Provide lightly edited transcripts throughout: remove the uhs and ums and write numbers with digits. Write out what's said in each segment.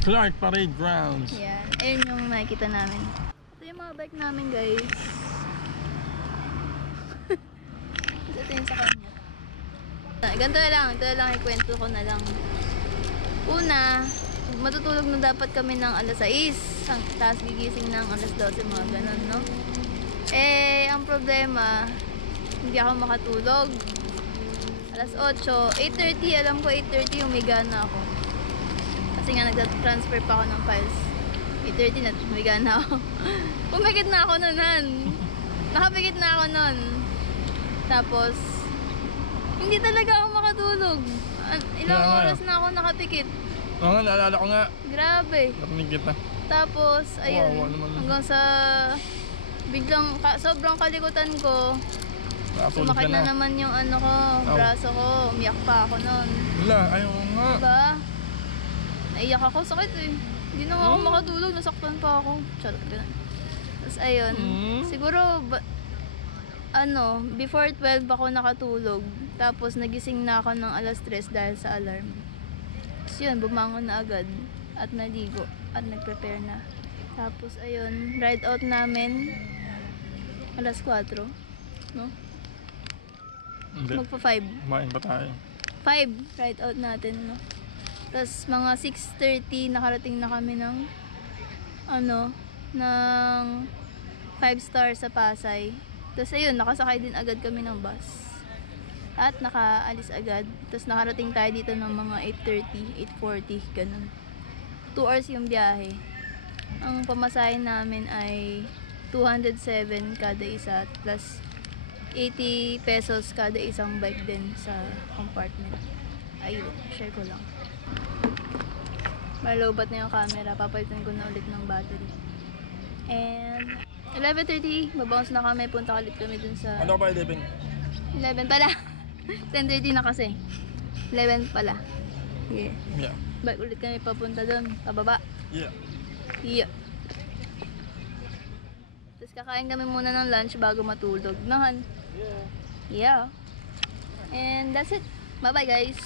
Clark Parade Grounds. Yan. Ayun yung nakikita namin. Ito yung mga bike namin, guys. Ito yung sa kanya. Ganito na lang. Ito na lang ikwento ko na lang. Una, matutulog na dapat kami ng alas 6. Tapos gigising ng alas 12, mga ganun, no? Eh, ang problema, hindi ako makatulog. Alas 8, 8:30, alam ko 8:30 humiga na ako. Kasi nga nag-transfer pa ako ng files. 8:30 na humiga na ako. Pumikit na ako nun. Nakapikit na ako nun. Tapos, hindi talaga ako makatulog. Ilang oras na ako nakapikit. Oo nga, naalala ko nga. Grabe. Narinig kita. Tapos, ayun, hanggang sa biglang, sobrang kalikutan ko. Sumakit na naman yung ano ko, braso ko. Umiyak pa ako nun. Wala, ayaw nga. Diba? Naiyak ako, sakit eh. Hindi na ako makatulog, nasaktan pa ako. Charot ka na. Tapos ayun, siguro, before 12 ako nakatulog. Tapos nagising na ako ng alas 3 dahil sa alarm. Tapos yun, bumangon na agad. At naligo. At nag-prepare na. Tapos ayun, ride out namin. Alas 4. No? Hindi. Magpa 5. Kumain pa tayo. 5 ride out natin, no? Tapos mga 6:30 nakarating na kami ng ng 5-star sa Pasay. Tapos ayun, nakasakay din agad kami ng bus. At nakaalis agad. Tapos nakarating tayo dito ng mga 8:30, 8:40, ganun. 2 hours yung biyahe. Ang pamasahe namin ay 207 kada isa plus 80 pesos kada isang bike din sa compartment. Ayun, share ko lang. Malobot na yung camera. Papalitan ko na ulit ng battery. And 11:30, babounce na kami. Punta ulit kami dun sa... Ano ba 11? 11 pala. 10:30 na kasi. 11 pala. Yeah. Yeah. Bike ulit kami papunta dun. Pababa. Yeah. Yeah. Tapos kakain kami muna ng lunch bago matulog. Nahan. Yeah. And that's it. Bye-bye, guys.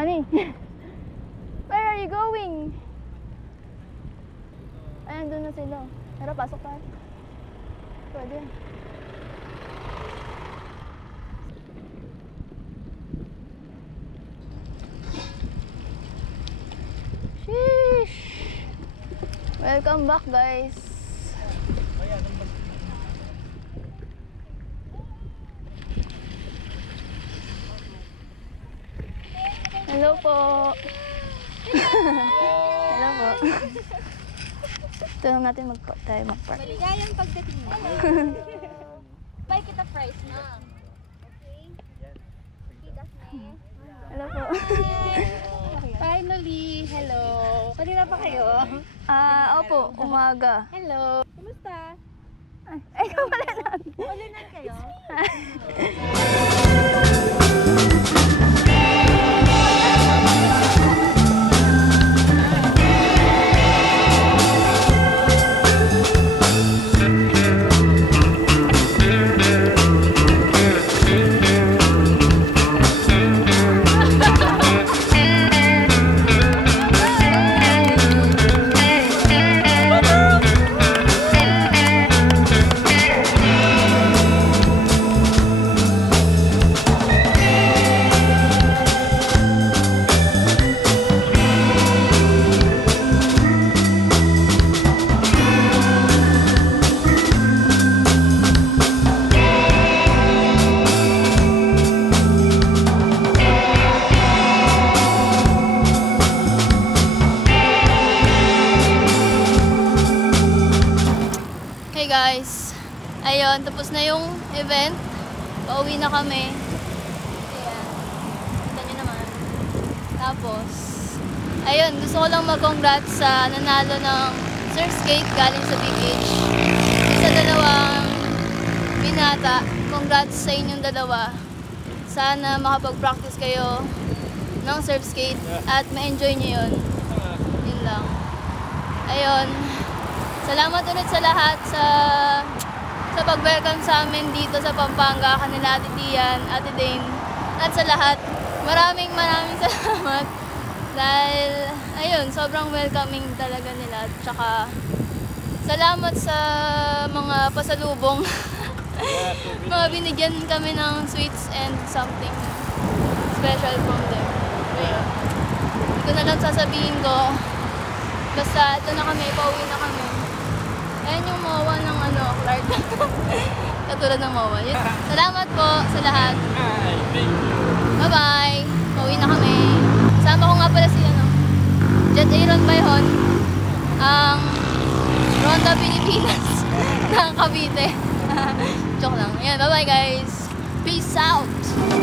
Honey, where are you going? Ayan, doon na sila. Tara, pasok tayo. Pwede. Sheesh! Welcome back, guys. Hello po. Hello po. Ito lang natin tayo mag-park. Maligayang pagdating mo. Buy kita price na. Okay? Hello po. Finally, hello. Kanina pa kayo? Opo, umaga. Hello. Kumusta? Ay, kamalinan. Ulinan kayo? tapos na yung event. Pauwi na kami. Ayan. Kita nyo naman. Tapos, ayun, gusto ko lang mag-congrats sa nanalo ng surfskate galing sa BH. Sa dalawang binata, congrats sa inyong dalawa. Sana makapag-practice kayo ng surfskate at ma-enjoy nyo yun. Yun lang. Ayun. Salamat ulit sa lahat sa pag-welcome sa amin dito sa Pampanga, kanila Ate Tian, Ate Dane, at sa lahat. Maraming salamat. Dahil, ayun, sobrang welcoming talaga nila. Tsaka, salamat sa mga pasalubong. Mga binigyan kami ng sweets and something special from them. Ayun. Ito na lang sasabihin ko. Basta, ito na kami, pauwi na kami. Ayan yung MOA ng Clark. Katulad ng MOA. Yun. Salamat po sa lahat. Bye-bye. Pauwi na kami. Sama ko nga pala si Jet Aaron Bayhon, ang Ronda Pilipinas ng Cavite. Joke lang. Ayan, bye-bye guys. Peace out!